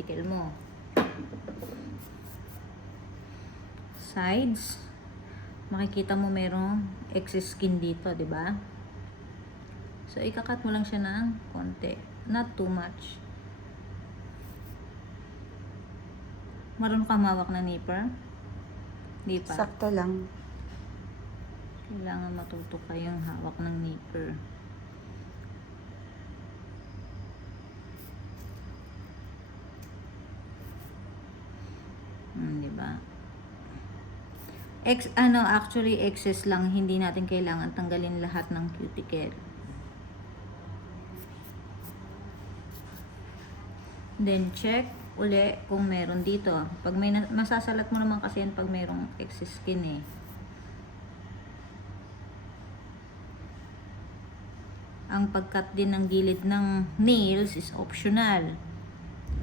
cuticle mo. Sides, makikita mo merong excess skin dito, di ba? So, ikakat mo lang siya ng konti. Not too much. Marunong ka mawak ng nipper? Di pa. Sakto lang. Kailangan matuto kayong hawak ng nipper. Di ba? Actually excess lang, hindi natin kailangan tanggalin lahat ng cuticle. Then check uli kung meron dito. Pag may masasalat mo naman kasi yan pag mayroong excess skin eh. Ang pagkat din ng gilid ng nails is optional.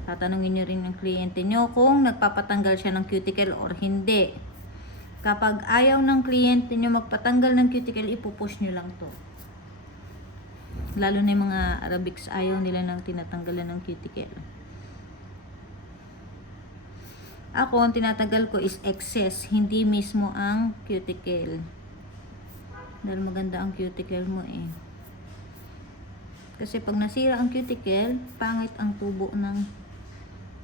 Tatanungin nyo rin ng kliyente nyo kung nagpapatanggal siya ng cuticle or hindi. Kapag ayaw ng kliyente nyo magpatanggal ng cuticle, ipupush nyo lang to. Lalo na yung mga Arabics, ayaw nila nang tinatanggalan ng cuticle. Ako, ang tinatanggal ko is excess, hindi mismo ang cuticle. Dahil maganda ang cuticle mo eh. Kasi pag nasira ang cuticle, pangit ang tubo ng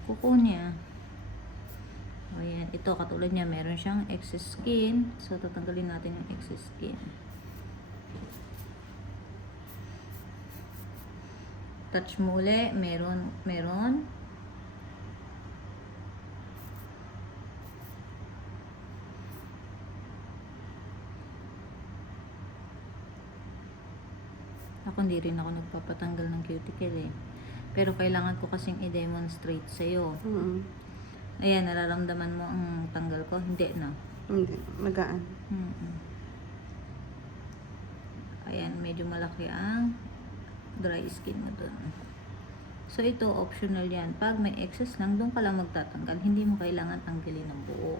kuko niya. O yan, ito katulad niya, meron siyang excess skin. So, tatanggalin natin yung excess skin. Touch mo uli, meron. Ako hindi rin ako nagpapatanggal ng cuticle eh. Pero kailangan ko kasing i-demonstrate sa'yo. Ayan, nararamdaman mo ang tanggal ko? Hindi, no? Hindi, magaan. Ayan, medyo malaki ang dry skin mo dun. So, ito, optional yan. Pag may excess lang, doon ka lang magtatanggal. Hindi mo kailangan tanggalin ng buo.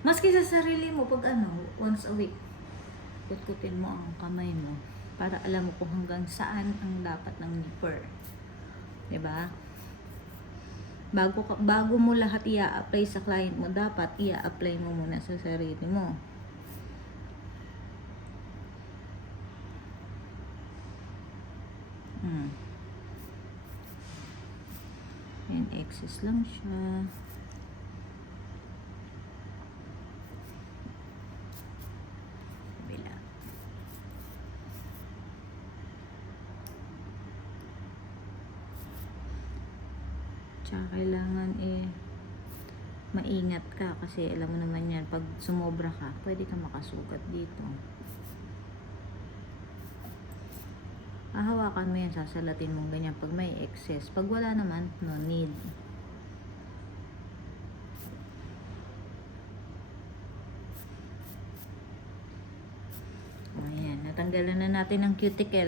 Maski sa sarili mo, pag once a week, kutkutin mo ang kamay mo para alam mo kung hanggang saan ang dapat ng nipper. Diba? Bago mo lahat i-apply sa client mo, dapat i-apply mo muna sa sarili mo. Yan, excess lang siya. Kabila. Tsaka kailangan maingat ka kasi alam mo naman yan, pag sumobra ka, pwede ka makasugat dito. Hawakan mo yan, sasalatin mo ganyan pag may excess. Pag wala naman, no need. Ayan, natanggalan na natin ang cuticle.